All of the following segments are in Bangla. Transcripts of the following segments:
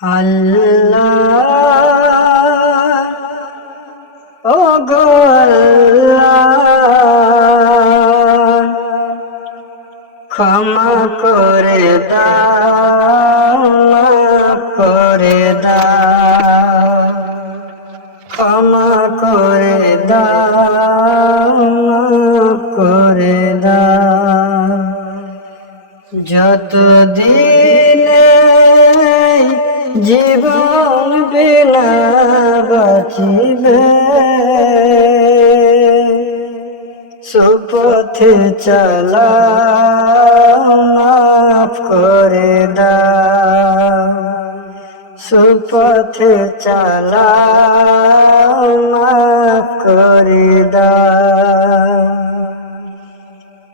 আল্লাহ ও গো আল্লাহ, ক্ষমা করে দাও, মাফ করে দাও, ক্ষমা করে দাও, মাফ করে দাও। যতদিন জীবন বিনা বাঁচিবে, সুপথে চালাও, মাফ করে দাও, সুপথে চালাও, মাফ করে দাও।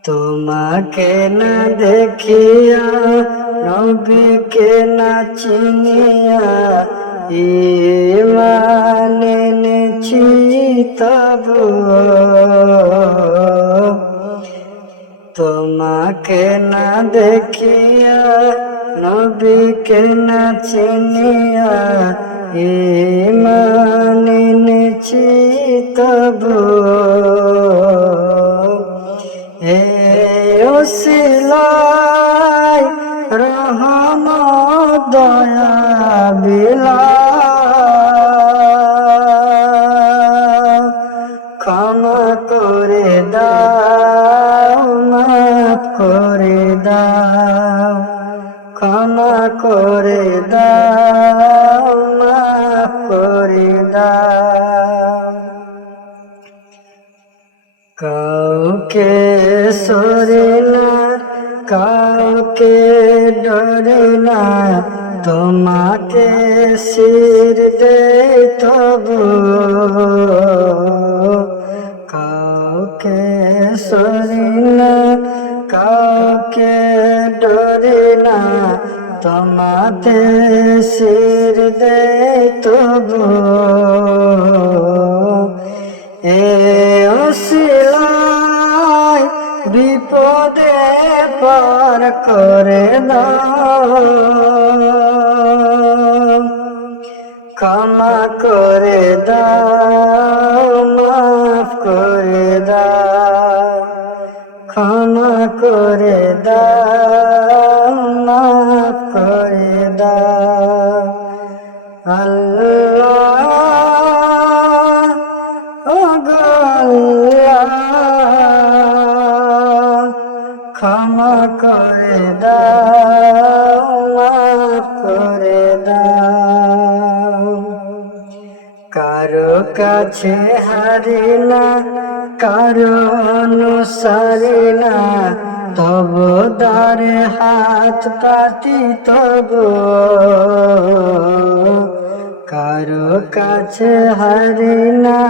তোমাকে না দেখিয়া, নবীকে না চিনিয়া, ঈমান এনেছি তবুও। তোমাকে না দেখিয়া, নবীকে না চিনিয়া, ঈমান এনেছি তবুও। ওসিলায় রহমত দয়া বিলাও, ক্ষমা করে দাও, মাফ করে দাও, ক্ষমা করে দাও, মাফ করে দাও। কাউকে সরে না, কাউকে ডরে না, তোমাকে শির দে তবু। কাউকে সরে না, কাউকে ডরে না, তোমাতে শির দে তবু। ওসিলায় বিপদে পার করে দাও, ক্ষমা করে দাও, মাফ করে দাও, ক্ষমা করে দাও, মাফ করে দাও। আল্লাহ ও গো আল্লাহ, ক্ষমা করে দাও, মাফ করে দাও। কারো কাছে হারি না, কারো অনুসারী না, তবু দ্বারে হাত পাতি তবু। কারো কাছে হারি না,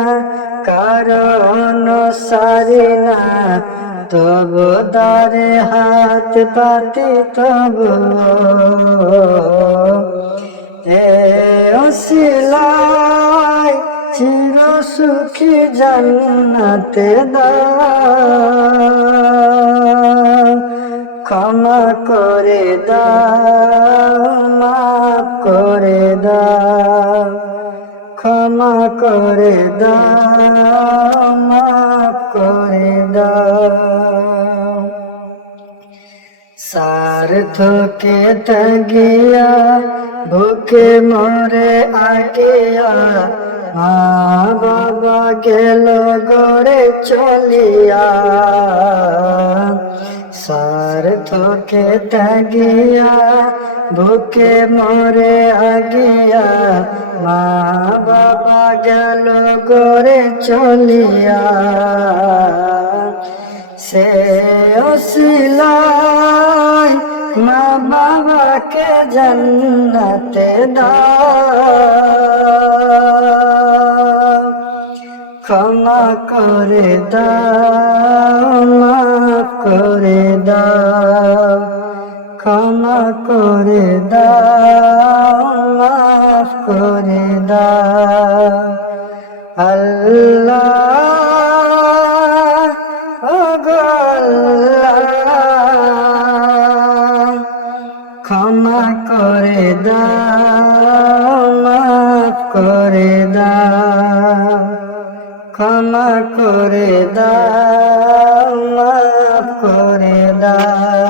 কারো অনুসারী না, তবু দ্বারে হাত পাতি তবু। ওসিলায় চির সুখী জান্নাতে দাও, ক্ষমা করে দাও, মাফ করে দাও, ক্ষমা করে দাও, মাফ করে দাও। স্বার্থকে ত্যাগিয়া, বুকে মরে আগিয়া, মা বাবা গেল গড়ে চলিয়া। স্বার্থকে ত্যাগিয়া, বুকে মরে আগিয়া, মা বাবা গেল গড়ে চলিয়া। সে ওসিলায় মা বাবাকে জান্নাতে দাও, ক্ষমা করে দাও, মাফ করে দাও, ক্ষমা করে দাও, মাফ করে দাও। আল্লাহ ও গো আল্লাহ, ক্ষমা করে দাও, ক্ষমা করে দাও, মাফ করে দাও।